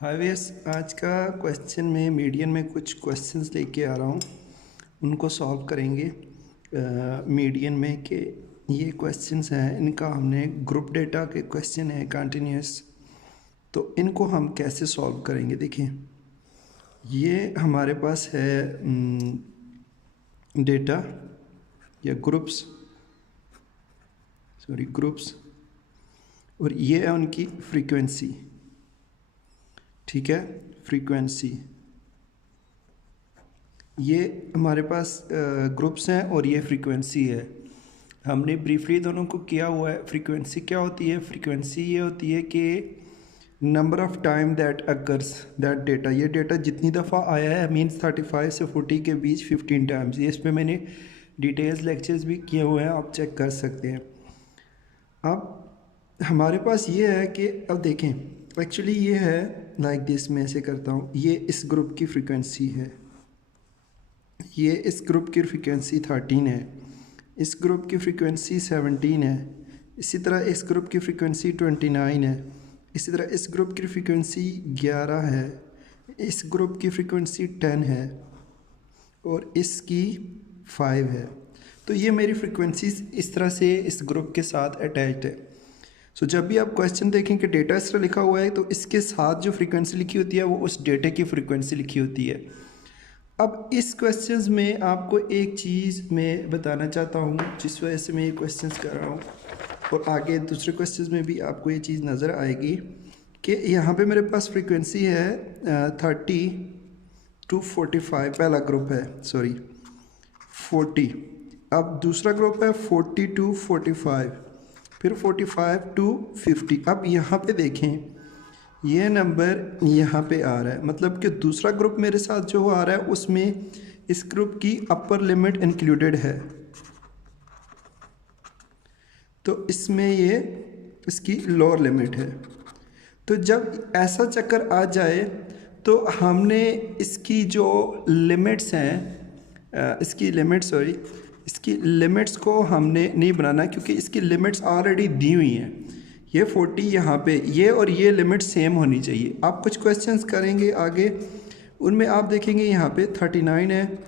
Highways आज का question में मीडियन में कुछ क्वेश्चंस लेके आ रहा हूँ, उनको सॉल्व करेंगे मीडियन में। कि ये क्वेश्चंस हैं, इनका हमने ग्रुप डेटा के क्वेश्चन है कंटिन्यूस, तो इनको हम कैसे सॉल्व करेंगे। देखिए ये हमारे पास है डेटा या ग्रुप्स और ये है उनकी फ्रीक्वेंसी। ठीक है, फ्रीक्वेंसी ये हमारे पास ग्रुप्स हैं और ये फ्रीक्वेंसी है। हमने ब्रीफली दोनों को किया हुआ है। फ्रीक्वेंसी क्या होती है? फ्रीक्वेंसी ये होती है कि number of time that occurs that data, ये डेटा जितनी दफ़ा आया है, मीन्स 35 से 40 के बीच 15 टाइम्स। ये इस पर मैंने डिटेल्स लेक्चर्स भी किए हुए हैं, आप चेक कर सकते हैं। अब हमारे पास ये है कि अब देखें, एक्चुअली ये है लाइक दिस, मैं ऐसे करता हूँ। ये इस ग्रुप की फ्रीक्वेंसी है, ये इस ग्रुप की फ्रीक्वेंसी 13 है, इस ग्रुप की फ्रीक्वेंसी 17 है, इसी तरह इस ग्रुप की फ्रीक्वेंसी 29 है, इसी तरह इस ग्रुप की फ्रीक्वेंसी 11 है, इस ग्रुप की फ्रीक्वेंसी 10 है और इसकी 5 है। तो ये मेरी फ्रीक्वेंसीज इस तरह से इस ग्रुप के साथ अटैच्ड है। सो जब भी आप क्वेश्चन देखें कि डेटा इस तरह लिखा हुआ है, तो इसके साथ जो फ्रीक्वेंसी लिखी होती है वो उस डेटा की फ्रीक्वेंसी लिखी होती है। अब इस क्वेश्चंस में आपको एक चीज़ मैं बताना चाहता हूँ, जिस वजह से मैं ये क्वेश्चंस कर रहा हूँ, और आगे दूसरे क्वेश्चंस में भी आपको ये चीज़ नज़र आएगी कि यहाँ पे मेरे पास फ्रीक्वेंसी है 30 to 45, पहला ग्रुप है, सॉरी 40। अब दूसरा ग्रुप है 40 to 45, फिर 45 to 50। अब यहाँ पे देखें, ये नंबर यहाँ पे आ रहा है, मतलब कि दूसरा ग्रुप मेरे साथ जो आ रहा है उसमें इस ग्रुप की अपर लिमिट इंक्लूडेड है, तो इसमें ये इसकी लोअर लिमिट है। तो जब ऐसा चक्कर आ जाए तो हमने इसकी जो लिमिट्स हैं, इसकी लिमिट्स को हमने नहीं बनाना, क्योंकि इसकी लिमिट्स ऑलरेडी दी हुई हैं। ये 40 यहाँ पे, ये और ये लिमिट सेम होनी चाहिए। आप कुछ क्वेश्चंस करेंगे आगे, उनमें आप देखेंगे यहाँ पे 39 है,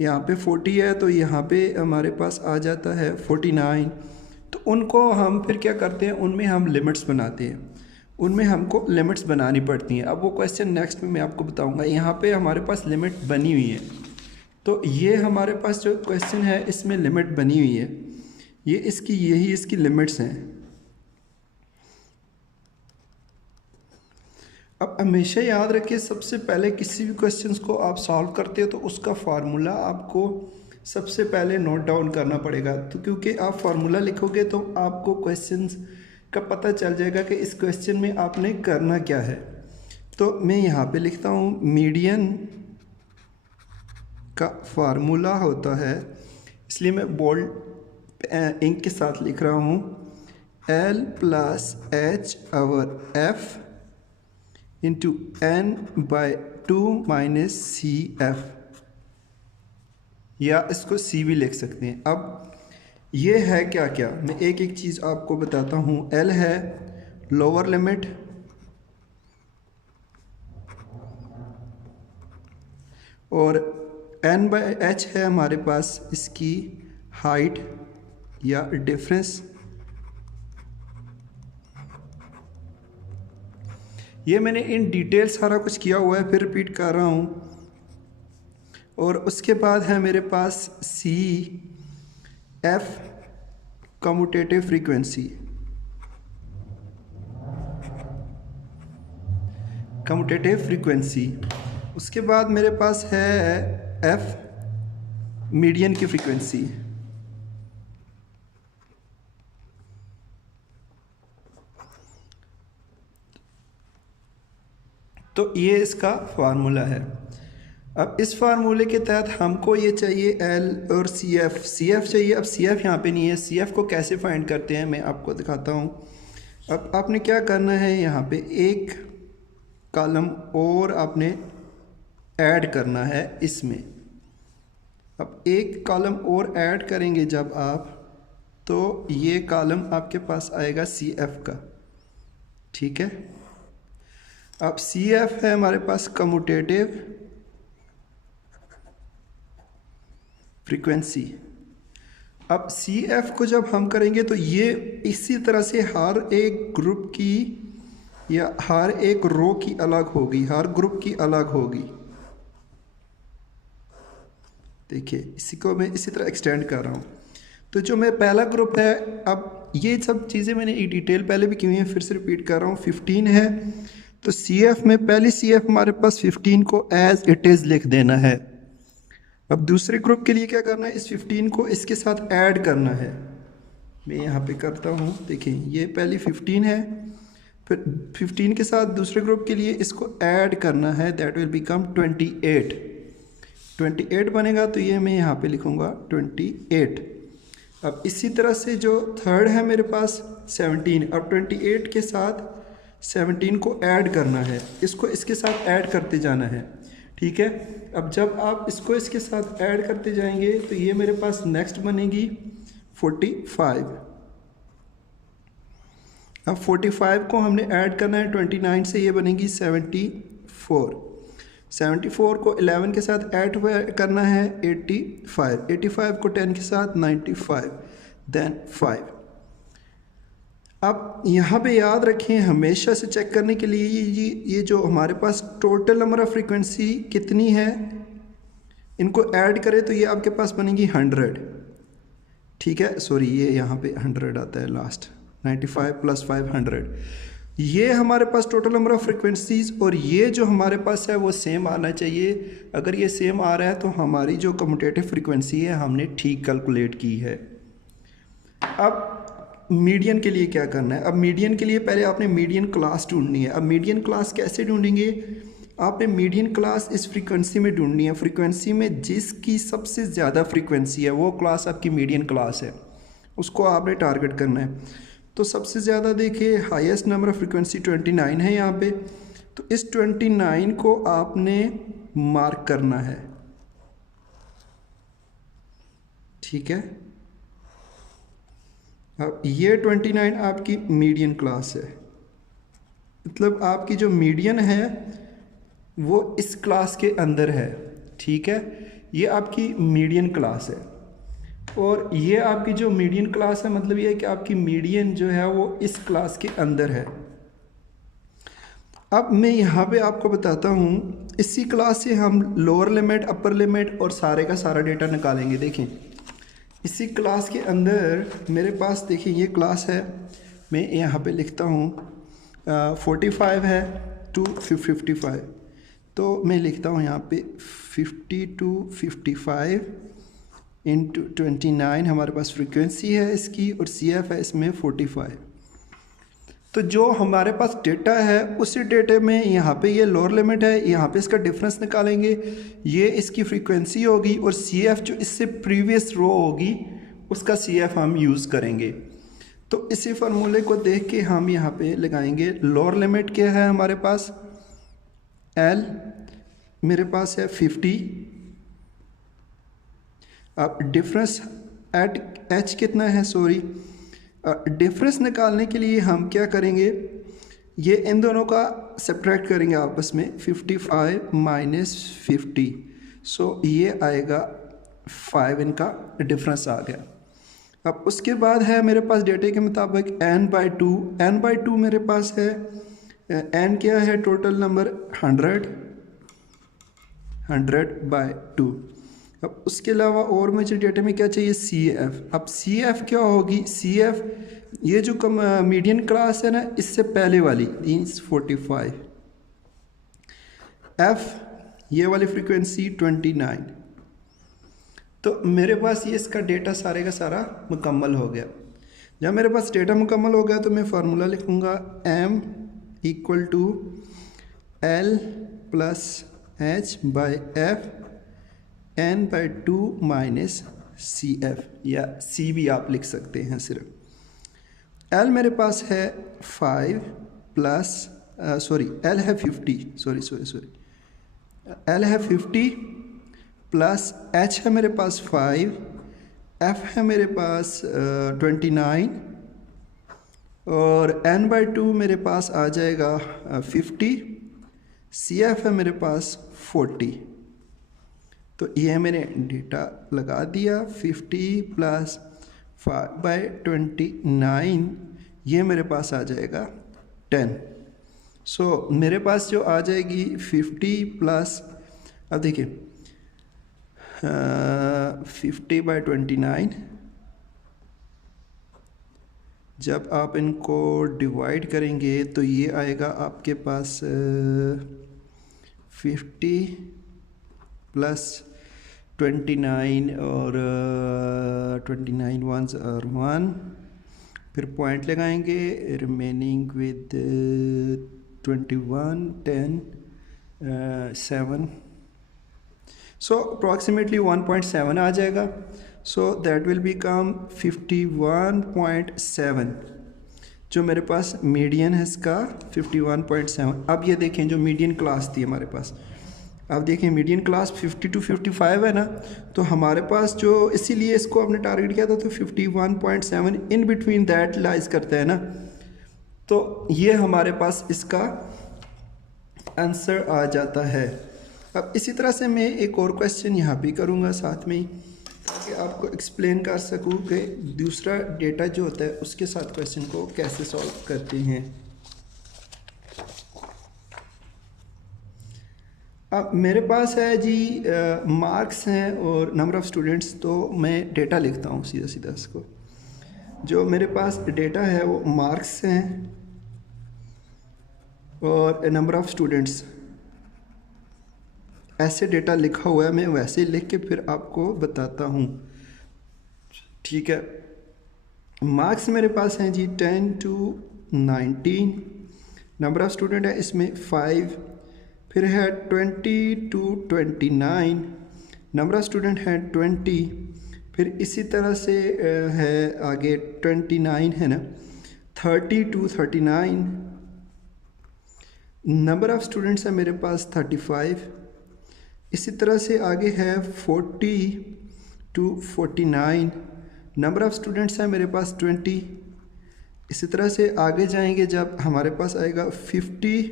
यहाँ पे 40 है, तो यहाँ पे हमारे पास आ जाता है 49। तो उनको हम फिर क्या करते हैं, उनमें हम लिमिट्स बनाते हैं, उनमें हमको लिमिट्स बनानी पड़ती हैं। अब वो क्वेश्चन नेक्स्ट में मैं आपको बताऊँगा। यहाँ पर हमारे पास लिमिट बनी हुई है, तो ये हमारे पास जो क्वेश्चन है इसमें लिमिट बनी हुई है, ये इसकी यही इसकी लिमिट्स हैं। अब हमेशा याद रखिए, सबसे पहले किसी भी क्वेश्चंस को आप सॉल्व करते हो तो उसका फार्मूला आपको सबसे पहले नोट डाउन करना पड़ेगा। तो क्योंकि आप फार्मूला लिखोगे तो आपको क्वेश्चंस का पता चल जाएगा कि इस क्वेश्चन में आपने करना क्या है। तो मैं यहाँ पे लिखता हूँ, मीडियन का फार्मूला होता है, इसलिए मैं बोल्ड इंक के साथ लिख रहा हूँ, L + H over F into n/2 - CF, या इसको C भी लिख सकते हैं। अब ये है क्या क्या, मैं एक एक चीज़ आपको बताता हूँ। L है लोअर लिमिट, और n/h है हमारे पास इसकी हाइट या डिफरेंस। ये मैंने इन डिटेल सारा कुछ किया हुआ है, फिर रिपीट कर रहा हूँ। और उसके बाद है मेरे पास CF कम्यूटेटिव फ्रीक्वेंसी। उसके बाद मेरे पास है F मीडियन की फ्रीक्वेंसी। तो ये इसका फार्मूला है। अब इस फार्मूले के तहत हमको ये चाहिए L और CF चाहिए। अब CF यहाँ पे नहीं है, CF को कैसे फाइंड करते हैं मैं आपको दिखाता हूँ। अब आपने क्या करना है, यहाँ पे एक कॉलम और आपने ऐड करना है इसमें। अब एक कॉलम और ऐड करेंगे जब आप, तो ये कॉलम आपके पास आएगा CF का। ठीक है, अब सी एफ है हमारे पास कम्यूटेटिव फ्रीक्वेंसी। अब सी एफ को जब हम करेंगे तो ये इसी तरह से हर एक ग्रुप की या हर एक रो की अलग होगी, हर ग्रुप की अलग होगी। देखिए इसी को मैं इसी तरह एक्सटेंड कर रहा हूँ। तो जो मैं पहला ग्रुप है, अब ये सब चीज़ें मैंने एक डिटेल पहले भी की हुई हैं, फिर से रिपीट कर रहा हूँ। 15 है तो सी एफ में पहली सी एफ हमारे पास 15 को एज इट इज़ लिख देना है। अब दूसरे ग्रुप के लिए क्या करना है, इस 15 को इसके साथ ऐड करना है। मैं यहाँ पे करता हूँ, देखिए ये पहली 15 है, फिर 15 के साथ दूसरे ग्रुप के लिए इसको ऐड करना है, दैट विल बिकम 28। 28 बनेगा तो ये मैं यहाँ पे लिखूँगा 28। अब इसी तरह से जो थर्ड है मेरे पास 17, अब 28 के साथ 17 को ऐड करना है, इसको इसके साथ ऐड करते जाना है, ठीक है। अब जब आप इसको इसके साथ ऐड करते जाएंगे तो ये मेरे पास नेक्स्ट बनेगी 45। अब 45 को हमने ऐड करना है 29 से, ये बनेगी 74। 74 को 11 के साथ ऐड करना है 85। 85 को 10 के साथ 95, देन 5। अब यहाँ पे याद रखें, हमेशा से चेक करने के लिए ये जो हमारे पास टोटल नंबर ऑफ फ्रीक्वेंसी कितनी है, इनको ऐड करें तो ये आपके पास बनेगी 100, ठीक है। सॉरी, ये यहाँ पे 100 आता है लास्ट, 95 + 5 100। ये हमारे पास टोटल नंबर ऑफ फ्रीक्वेंसीज, और ये जो हमारे पास है वो सेम आना चाहिए। अगर ये सेम आ रहा है तो हमारी जो कम्यूटेटिव फ्रीक्वेंसी है हमने ठीक कैलकुलेट की है। अब मीडियन के लिए क्या करना है, अब मीडियन के लिए पहले आपने मीडियन क्लास ढूंढनी है। अब मीडियन क्लास कैसे ढूंढेंगे, आपने मीडियन क्लास इस फ्रीक्वेंसी में ढूंढनी है। फ्रीक्वेंसी में जिसकी सबसे ज़्यादा फ्रीक्वेंसी है वो क्लास आपकी मीडियन क्लास है, उसको आपने टारगेट करना है। तो सबसे ज़्यादा देखिए हाईएस्ट नंबर ऑफ फ्रीक्वेंसी 29 है यहाँ पे, तो इस 29 को आपने मार्क करना है, ठीक है। अब ये 29 आपकी मीडियन क्लास है, मतलब आपकी जो मीडियन है वो इस क्लास के अंदर है, ठीक है। ये आपकी मीडियन क्लास है, और ये आपकी जो मीडियन क्लास है मतलब ये है कि आपकी मीडियन जो है वो इस क्लास के अंदर है। अब मैं यहाँ पे आपको बताता हूँ, इसी क्लास से हम लोअर लिमिट, अपर लिमिट और सारे का सारा डेटा निकालेंगे। देखें इसी क्लास के अंदर मेरे पास, देखिए ये क्लास है, मैं यहाँ पे लिखता हूँ 45 है to 55, तो मैं लिखता हूँ यहाँ पे 50 to 55 इंटू 29 हमारे पास फ्रीक्वेंसी है इसकी, और सी एफ है इसमें 45। तो जो हमारे पास डेटा है उसी डेटे में यहाँ पे ये लोअर लिमिट है, यहाँ पे इसका डिफरेंस निकालेंगे, ये इसकी फ्रीक्वेंसी होगी, और सी एफ जो इससे प्रीवियस रो होगी उसका सी एफ हम यूज़ करेंगे। तो इसी फार्मूले को देख के हम यहाँ पे लगाएंगे। लोअर लिमिट क्या है हमारे पास, एल मेरे पास है 50। अब डिफरेंस एट एच कितना है, सॉरी, डिफरेंस निकालने के लिए हम क्या करेंगे, ये इन दोनों का सब्ट्रैक्ट करेंगे आपस में, 55 - 50, सो ये आएगा 5, इनका डिफरेंस आ गया। अब उसके बाद है मेरे पास डेटे के मुताबिक n/2। n/2 मेरे पास है, n क्या है, टोटल नंबर 100/2। अब उसके अलावा और मुझे डेटा में क्या चाहिए, सी एफ। अब सी एफ क्या होगी, सी एफ ये जो मीडियन क्लास है ना इससे पहले वाली मीन्स 45, एफ ये वाली फ्रीक्वेंसी 29। तो मेरे पास ये इसका डेटा सारे का सारा मुकम्मल हो गया। जब मेरे पास डेटा मुकम्मल हो गया तो मैं फार्मूला लिखूँगा m = L + h/f n/2 - cf, या c भी आप लिख सकते हैं सिर्फ। l मेरे पास है 5 प्लस l है 50, l है 50 प्लस h है मेरे पास 5, f है मेरे पास 29, और n/2 मेरे पास आ जाएगा 50 सी एफ है मेरे पास 40, तो ये मैंने डेटा लगा दिया। 50 प्लस 5/29, ये मेरे पास आ जाएगा 10। सो मेरे पास जो आ जाएगी 50 प्लस, अब देखिए 50/29, जब आप इनको डिवाइड करेंगे तो ये आएगा आपके पास 50 प्लस 29 और 29 वंस और 1, फिर पॉइंट लगाएंगे, रिमेनिंग विद 21 10 7, सो अप्रॉक्सीमेटली 1.7 आ जाएगा। सो दैट विल बिकम 51.7, जो मेरे पास मीडियन है इसका 51.7। अब ये देखें जो मीडियन क्लास थी हमारे पास, अब देखें मीडियन क्लास 50 to 55 है ना, तो हमारे पास जो, इसीलिए इसको हमने टारगेट किया था, तो 51.7 इन बिटवीन दैट लाइज करता है ना, तो ये हमारे पास इसका आंसर आ जाता है। अब इसी तरह से मैं एक और क्वेश्चन यहाँ भी करूँगा साथ में ही, ताकि आपको एक्सप्लेन कर सकूँ कि दूसरा डेटा जो होता है उसके साथ क्वेश्चन को कैसे सॉल्व करते हैं। अब मेरे पास है जी मार्क्स हैं और नंबर ऑफ़ स्टूडेंट्स, तो मैं डेटा लिखता हूँ सीधा सीधा इसको। जो मेरे पास डेटा है वो मार्क्स हैं और नंबर ऑफ़ स्टूडेंट्स, ऐसे डेटा लिखा हुआ है, मैं वैसे लिख के फिर आपको बताता हूँ, ठीक है। मार्क्स मेरे पास हैं जी 10 to 19, नंबर ऑफ़ स्टूडेंट है इसमें 5, फिर है 20 to 29, नंबर ऑफ़ स्टूडेंट है 20, फिर इसी तरह से है आगे 29 है ना, 30 to 39, नंबर ऑफ़ स्टूडेंट्स है मेरे पास 35, इसी तरह से आगे है 40 to 49, नंबर ऑफ़ स्टूडेंट्स है मेरे पास 20, इसी तरह से आगे जाएंगे जब हमारे पास आएगा 50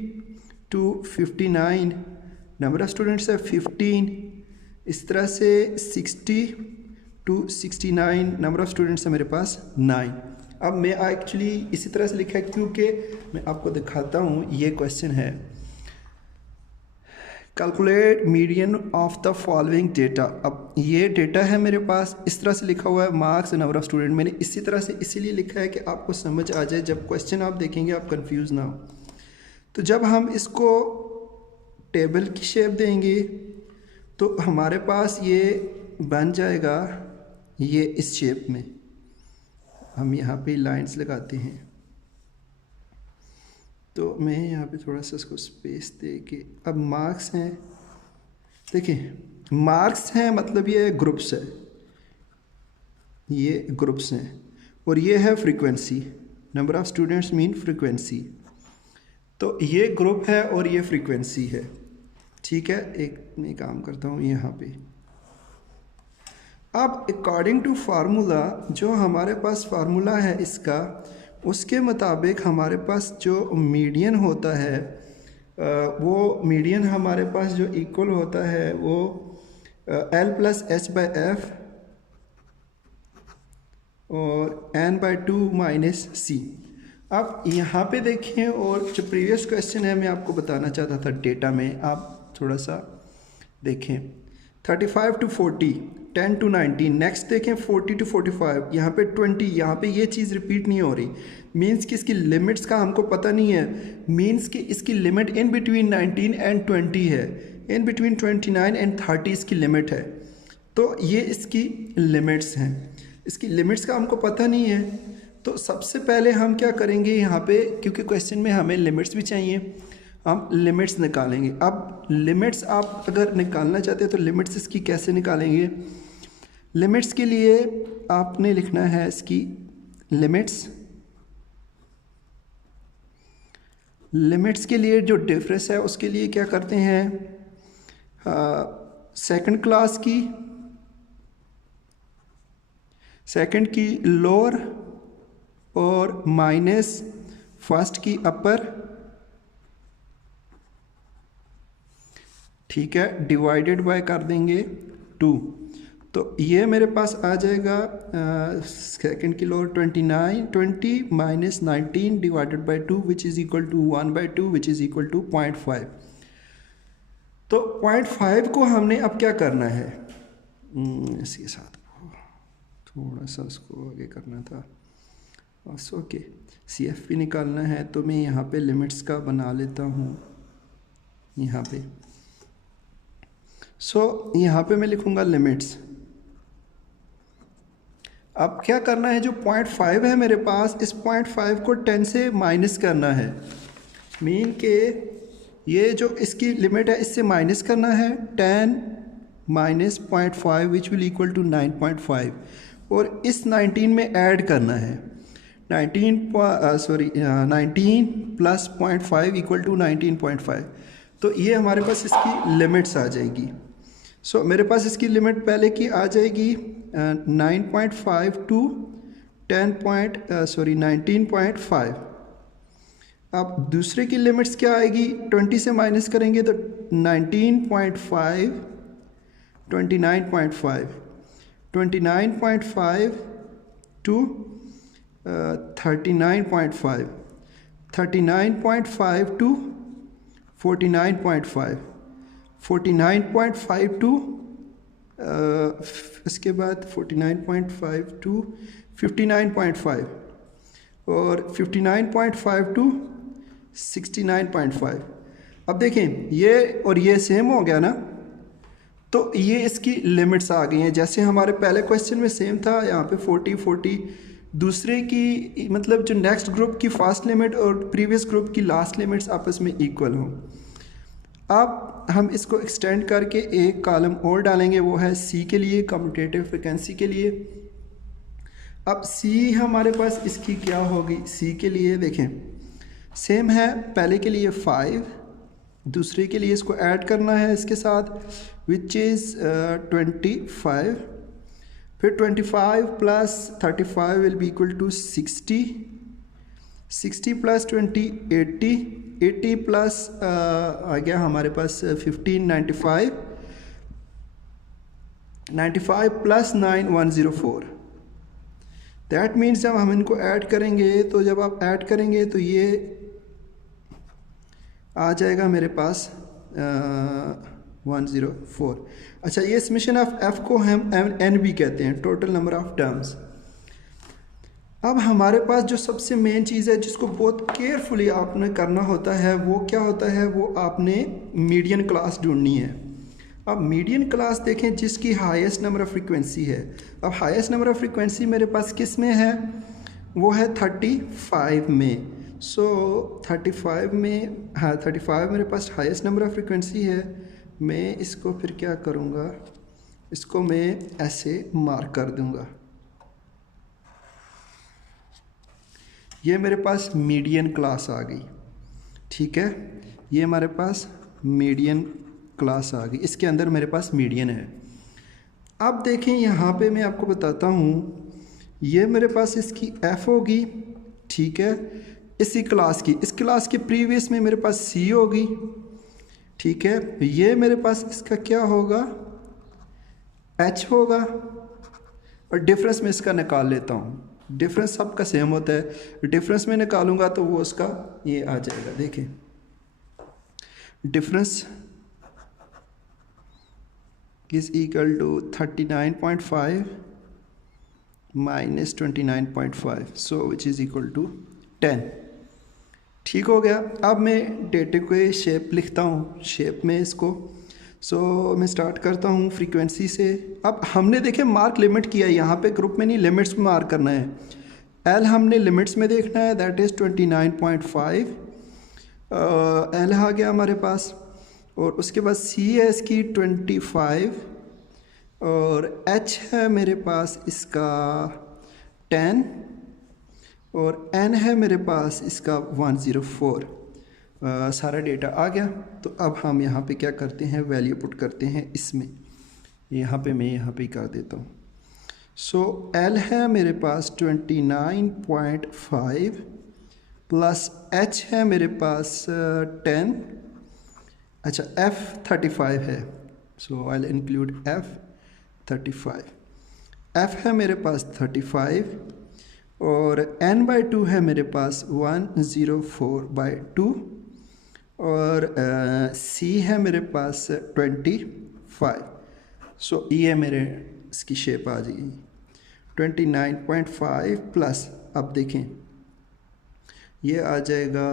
to 59, नंबर ऑफ़ स्टूडेंट्स है 15, इस तरह से 60 to 69, नंबर ऑफ़ स्टूडेंट्स है मेरे पास 9। अब मैं एक्चुअली इसी तरह से लिखा है क्योंकि मैं आपको दिखाता हूँ, ये क्वेश्चन है calculate median of the following data. अब ये डेटा है मेरे पास, इस तरह से लिखा हुआ है मार्क्स नंबर ऑफ स्टूडेंट, मैंने इसी तरह से इसीलिए लिखा है कि आपको समझ आ जाए, जब क्वेश्चन आप देखेंगे आप कंफ्यूज ना हो। तो जब हम इसको टेबल की शेप देंगे तो हमारे पास ये बन जाएगा, ये इस शेप में, हम यहाँ पे लाइंस लगाते हैं, तो मैं यहाँ पे थोड़ा सा इसको स्पेस दे के, अब मार्क्स हैं, देखिए मार्क्स हैं मतलब ये ग्रुप्स है, ये ग्रुप्स हैं, और ये है frequency, number of students mean frequency, तो ये ग्रुप है और ये फ्रीक्वेंसी है, ठीक है। एक मैं काम करता हूँ यहाँ पे, अब अकॉर्डिंग टू फार्मूला, जो हमारे पास फार्मूला है इसका, उसके मुताबिक हमारे पास जो मीडियन होता है, वो मीडियन हमारे पास जो इक्वल होता है वो L + H/F और N/2 - C। अब यहाँ पे देखें, और जो प्रीवियस क्वेश्चन है मैं आपको बताना चाहता था डेटा में, आप थोड़ा सा देखें 35 to 40, 10 to 19, नेक्स्ट देखें 40 to 45, यहाँ पे 20, यहाँ पे ये चीज़ रिपीट नहीं हो रही, मीन्स कि इसकी लिमिट्स का हमको पता नहीं है, मीन्स कि इसकी लिमिट इन बिटवीन 19 and 20 है, इन बिटवीन 29 and 30 इसकी लिमिट है, तो ये इसकी लिमिट्स हैं, इसकी लिमिट्स का हमको पता नहीं है। तो सबसे पहले हम क्या करेंगे यहाँ पे, क्योंकि क्वेश्चन में हमें लिमिट्स भी चाहिए, हम लिमिट्स निकालेंगे। अब लिमिट्स आप अगर निकालना चाहते हैं तो लिमिट्स इसकी कैसे निकालेंगे, लिमिट्स के लिए आपने लिखना है इसकी लिमिट्स, लिमिट्स के लिए जो डिफरेंस है उसके लिए क्या करते हैं, सेकंड क्लास की, सेकंड की लोअर और माइनस फर्स्ट की अपर, ठीक है, डिवाइडेड बाय कर देंगे 2, तो ये मेरे पास आ जाएगा सेकेंड की lower 20 minus 19 divided by 2 which is equal to 1/2 which is equal to 0.5। तो 0.5 को हमने अब क्या करना है, इसके साथ थोड़ा सा उसको आगे करना था बस। ओके, CF निकालना है तो मैं यहाँ पे लिमिट्स का बना लेता हूँ यहाँ पे। यहाँ पे मैं लिखूँगा लिमिट्स। अब क्या करना है, जो 0.5 है मेरे पास, इस 0.5 को 10 से माइनस करना है। मीन के ये जो इसकी लिमिट है इससे माइनस करना है 10 minus 0.5 which will equal to 9.5, और इस 19 में ऐड करना है 19 प्लस 0.5 इक्वल टू 19.5। तो ये हमारे पास इसकी लिमिट्स आ जाएगी। मेरे पास इसकी लिमिट पहले की आ जाएगी 9.5 टू 19.5। अब दूसरे की लिमिट्स क्या आएगी, 20 से माइनस करेंगे तो 19.5 29.5 29.5 टू 39.5 39.5 टू 49.5 49.5 टू इसके बाद 49.5 टू 59.5 और 59.5 टू 69.5। अब देखें ये और ये सेम हो गया ना, तो ये इसकी लिमिट्स आ गई हैं। जैसे हमारे पहले क्वेश्चन में सेम था, यहाँ पे 40 दूसरे की मतलब जो नेक्स्ट ग्रुप की फर्स्ट लिमिट और प्रीवियस ग्रुप की लास्ट लिमिट्स आपस में इक्वल हों। अब हम इसको एक्सटेंड करके एक कॉलम और डालेंगे, वो है सी के लिए, कम्यूटेटिव फ्रिक्वेंसी के लिए। अब सी हमारे पास इसकी क्या होगी, सी के लिए देखें सेम है, पहले के लिए 5, दूसरे के लिए इसको ऐड करना है इसके साथ विच इज़ 25, फिर 25 plus 35 will be equal to 60, 60 plus 20 80, 80 plus आ गया हमारे पास 15 95, 95 प्लस 9 104। दैट मीन्स जब हम इनको ऐड करेंगे, तो जब आप ऐड करेंगे तो ये आ जाएगा मेरे पास 104। अच्छा, ये समेशन ऑफ एफ को हम एन भी कहते हैं, टोटल नंबर ऑफ टर्म्स। अब हमारे पास जो सबसे मेन चीज़ है जिसको बहुत केयरफुली आपने करना होता है, वो क्या होता है, वो आपने मीडियन क्लास ढूंढनी है। अब मीडियन क्लास देखें जिसकी हाईएस्ट नंबर ऑफ फ्रीक्वेंसी है। अब हाईएस्ट नंबर ऑफ फ्रीक्वेंसी मेरे पास किस में है, वो है 35 में। 35 में, हाँ 35 मेरे पास हाईएस्ट नंबर ऑफ फ्रीक्वेंसी है। मैं इसको फिर क्या करूँगा, इसको मैं ऐसे मार्क कर दूँगा। ये मेरे पास मीडियन क्लास आ गई, ठीक है, ये हमारे पास मीडियन क्लास आ गई, इसके अंदर मेरे पास मीडियन है। अब देखें यहाँ पे मैं आपको बताता हूँ, ये मेरे पास इसकी एफ होगी, ठीक है, इसी क्लास की, इस क्लास के प्रीवियस में मेरे पास सी होगी, ठीक है, ये मेरे पास इसका क्या होगा, एच होगा, और डिफरेंस में इसका निकाल लेता हूँ। डिफरेंस सबका सेम होता है, डिफरेंस में निकालूंगा तो वो उसका ये आ जाएगा। देखें difference is equal to 39.5 minus 29.5, so which is equal to 10। ठीक हो गया। अब मैं डेटे को शेप लिखता हूँ, शेप में इसको मैं स्टार्ट करता हूँ फ्रीक्वेंसी से। अब हमने देखे मार्क लिमिट किया है, यहाँ पे ग्रुप में नहीं, लिमिट्स में मार्क करना है। एल हमने लिमिट्स में देखना है, दैट इज़ 29.5 एल आ गया हमारे पास, और उसके बाद सी है इसकी 25, और एच है मेरे पास इसका 10, और एन है मेरे पास इसका 104। सारा डेटा आ गया। तो अब हम यहाँ पे क्या करते हैं, वैल्यू पुट करते हैं इसमें, यहाँ पे मैं यहाँ पे कर देता हूँ। एल है मेरे पास 29.5 प्लस एच है मेरे पास 10, अच्छा F35 है, सो आई इंक्लूड F35। F है मेरे पास 35 और n/2 है मेरे पास 104/2 और C है मेरे पास 25। सो ये मेरे इसकी शेप आ जाएगी 29.5 प्लस, अब देखें ये आ जाएगा,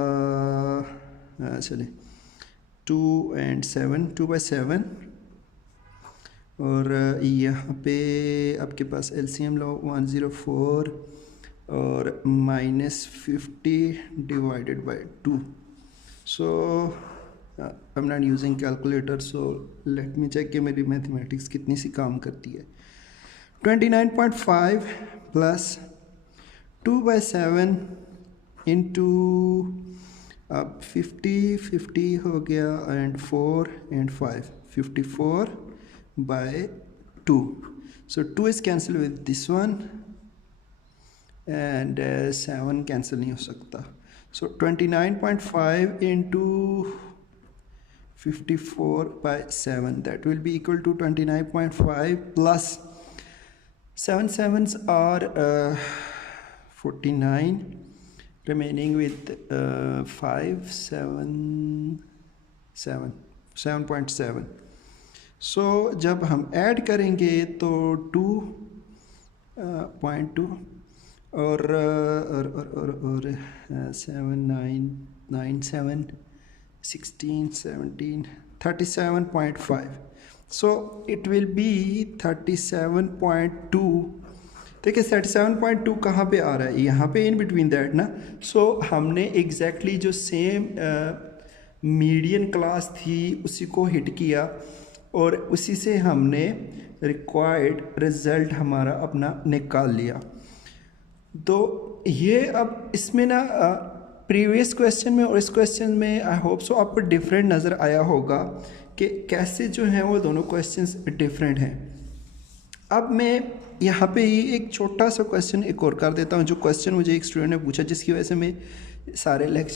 चलिए 2 and 7, 2/7 और यहाँ पे आपके पास LCM लो 104 और -50 /2। So I am not using calculator, so let me check कि मेरी मैथमेटिक्स कितनी सी काम करती है। 29.5 प्लस 2/7 इंटू अब 50 हो गया and 4 and 5 54/2। So 2 is cancel with this one and 7 cancel नहीं हो सकता। सो 29.5 into 54/7 that will be equal to 29.5 plus 7 sevens are 49 remaining with 7.7। सो जब हम ऐड करेंगे तो 2.2 और 7 9 9 7 16 17 37.5। So it will be 37.2। देखिए 37.2 कहाँ पे आ रहा है, यहाँ पे इन बिटवीन दैट ना। सो हमने एग्जैक्टली जो सेम मीडियन क्लास थी उसी को हिट किया और उसी से हमने रिक्वायर्ड रिज़ल्ट हमारा अपना निकाल लिया। तो ये अब इसमें ना प्रीवियस क्वेश्चन में और इस क्वेश्चन में आई होप सो आपको डिफरेंट नज़र आया होगा कि कैसे जो हैं वो दोनों क्वेश्चंस डिफरेंट हैं। अब मैं यहाँ पे ही एक छोटा सा क्वेश्चन एक और कर देता हूँ, जो क्वेश्चन मुझे एक स्टूडेंट ने पूछा जिसकी वजह से मैं सारे लेक्चर